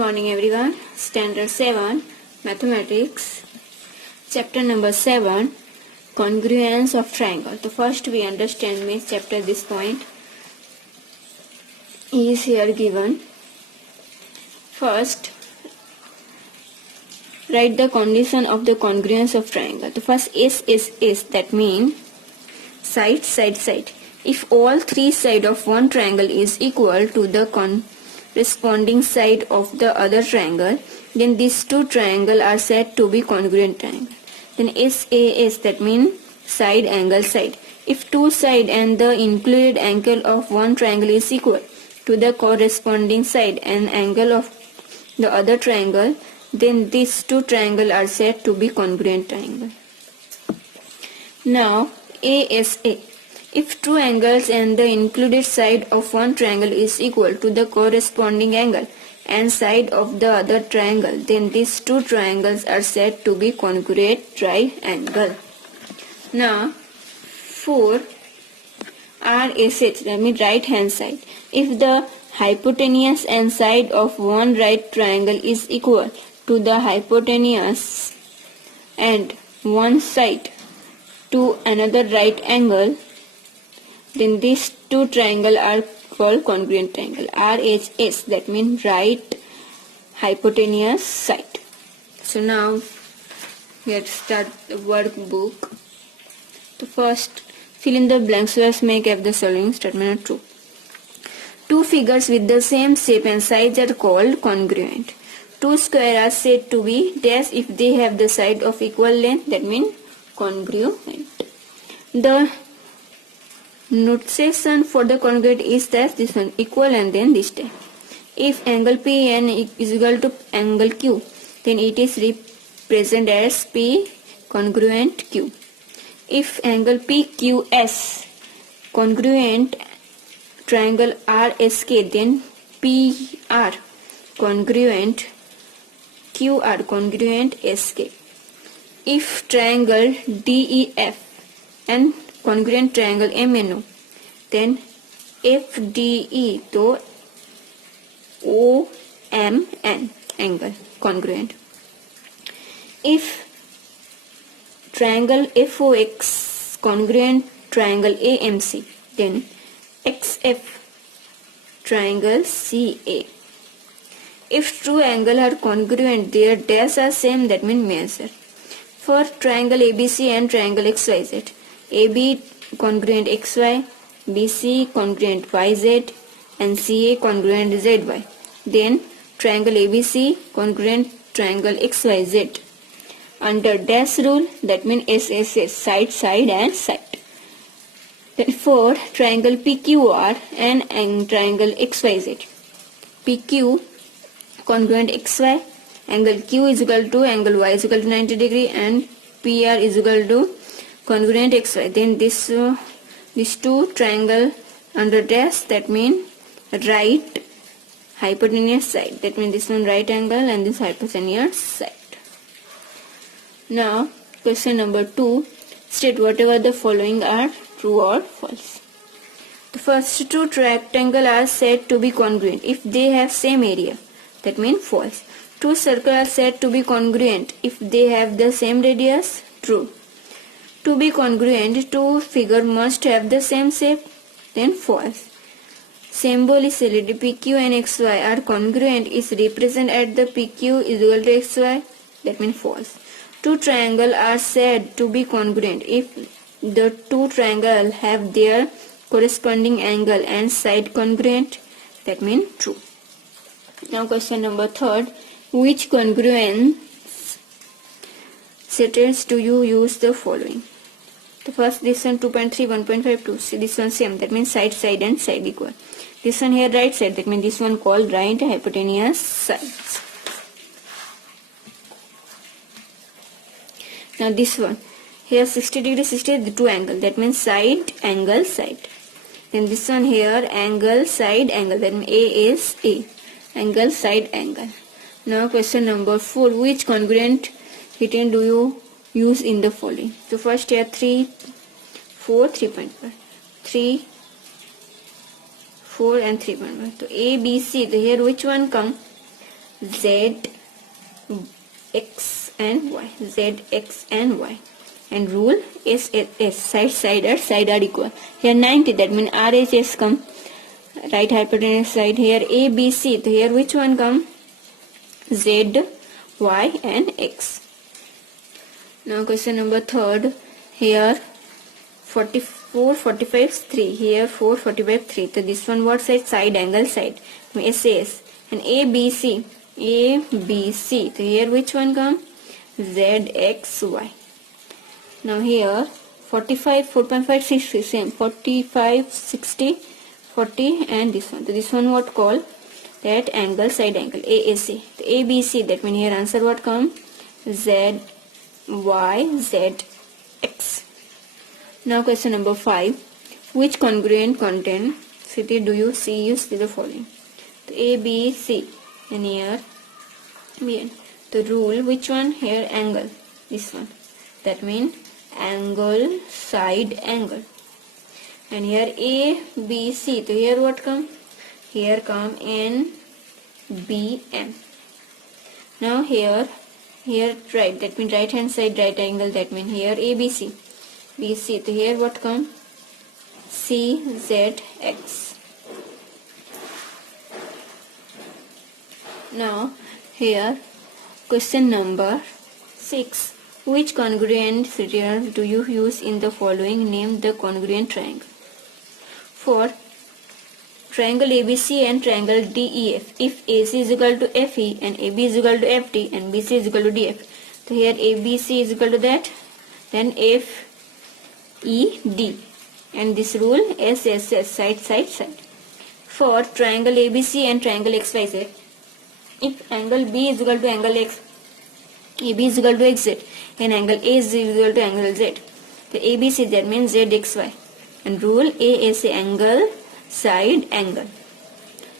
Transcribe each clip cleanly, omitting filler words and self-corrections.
morning everyone. Standard 7 Mathematics, Chapter number 7 Congruence of Triangle. So first we understand means chapter this point is here given. First write the condition of the congruence of triangle. The first is that mean side. If all three sides of one triangle is equal to the corresponding side of the other triangle, then these two triangles are said to be congruent triangle. Then SAS, that means side angle side. If two sides and the included angle of one triangle is equal to the corresponding side and angle of the other triangle, then these two triangles are said to be congruent triangle. Now ASA. If two angles and the included side of one triangle is equal to the corresponding angle and side of the other triangle, then these two triangles are said to be congruent triangle. Now for RSH, that means right hand side. If the hypotenuse and side of one right triangle is equal to the hypotenuse and one side to another right angle, then these two triangles are called congruent triangle. RHS, that means right hypotenuse side. So now we have to start the workbook. So first fill in the blanks. Let's make up the following statement true. Two figures with the same shape and size are called congruent. Two squares are said to be dash if they have the side of equal length, that means congruent. The notation for the congruent is that this one equal and then this type. If angle PN is equal to angle Q, then it is represented as P congruent Q. If angle PQS congruent triangle RSK, then PR congruent QR congruent SK. If triangle DEF and congruent triangle MNO, then FDE to OMN angle congruent. If triangle FOX congruent triangle AMC, then XF triangle CA. If two angles are congruent, their dash are same, that means measure. For triangle ABC and triangle XYZ, AB congruent XY, BC congruent YZ, and CA congruent ZY. Then triangle ABC congruent triangle XYZ. Under dash rule, that means SSS, side and side. Then for triangle PQR and triangle XYZ, PQ congruent XY, angle Q is equal to angle Y is equal to 90 degree and PR is equal to congruent XY. Then these two triangle under dash, that means right hypotenuse side, that means this one right angle and this hypotenuse side. Now question number 2, state whatever the following are true or false. The first two rectangles are said to be congruent if they have same area, that means false. Two circles are said to be congruent if they have the same radius, true. To be congruent, two figures must have the same shape, then false. Symbolically, PQ and XY are congruent is represented at the PQ is equal to XY, that means false. Two triangles are said to be congruent if the two triangles have their corresponding angle and side congruent, that means true. Now question number 3, which congruence sentence do you use the following? The first, this one 2.3, 1.5, 2. This one same, that means side and side equal. This one here right side, that means this one called right hypotenuse sides. Now this one here 60 degree 60 two angle, that means side angle side. Then this one here angle side angle, that means A is A, angle side angle. Now question number 4, which congruent written do you use in the following? So first here 3, 4, 3.5, 3, 4 and 3.1. So A, B, C. So here which one come? Z, X and Y, Z, X and Y. And rule S, side are equal. Here 90, that means RHS come, right hypotenuse side. Here A, B, C, so here which one come? Z, Y and X. Now question number 3rd, here 44, 45, 3, here 4, 45, 3. So this one what side? Side, angle side, SAS. And A, B, C, so here which one come? Z, X, Y. Now here 45, 4.5, 60, same, 45, 60, 40 and this one. So this one what call? That angle, side angle, AAC. So ABC, that means here answer what come? Z, Y, Z, X. Now question number 5. Which congruent content city do you see use the following? So A, B, C, and here B. The rule, which one? Here angle, this one. That means angle, side angle. And here A, B, C. So here what come? Here come N, B, M. Now here right, that means right hand side right angle, that means here A, B, C. B, C. So here what come? C, Z, X. Now here question number 6. Which congruent serial do you use in the following? Name the congruent triangle. For triangle ABC and triangle DEF, if AC is equal to FE and AB is equal to FD and BC is equal to DF, so here ABC is equal to that, then FED, and this rule SSS, side. For triangle ABC and triangle XYZ, if angle B is equal to angle X, AB is equal to XZ, and angle A is equal to angle Z, the ABC, that means ZXY, and rule AAC, angle, side angle.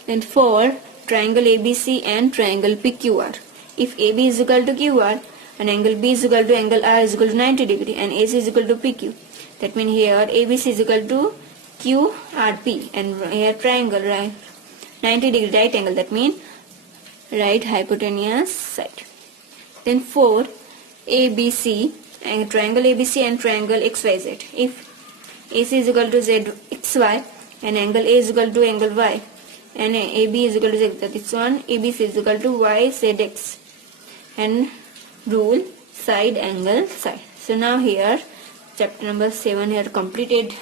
And for triangle ABC and triangle PQR, if AB is equal to QR and angle B is equal to angle R is equal to 90 degree and AC is equal to PQ, that means here ABC is equal to QRP, and here triangle, right, 90 degree right angle, that means right hypotenuse side. Then for ABC and triangle ABC and triangle XYZ, if AC is equal to ZXY and angle A is equal to angle Y and AB is equal to Z, this one ABC is equal to YZX, and rule side angle side. So now here chapter number 7 here completed.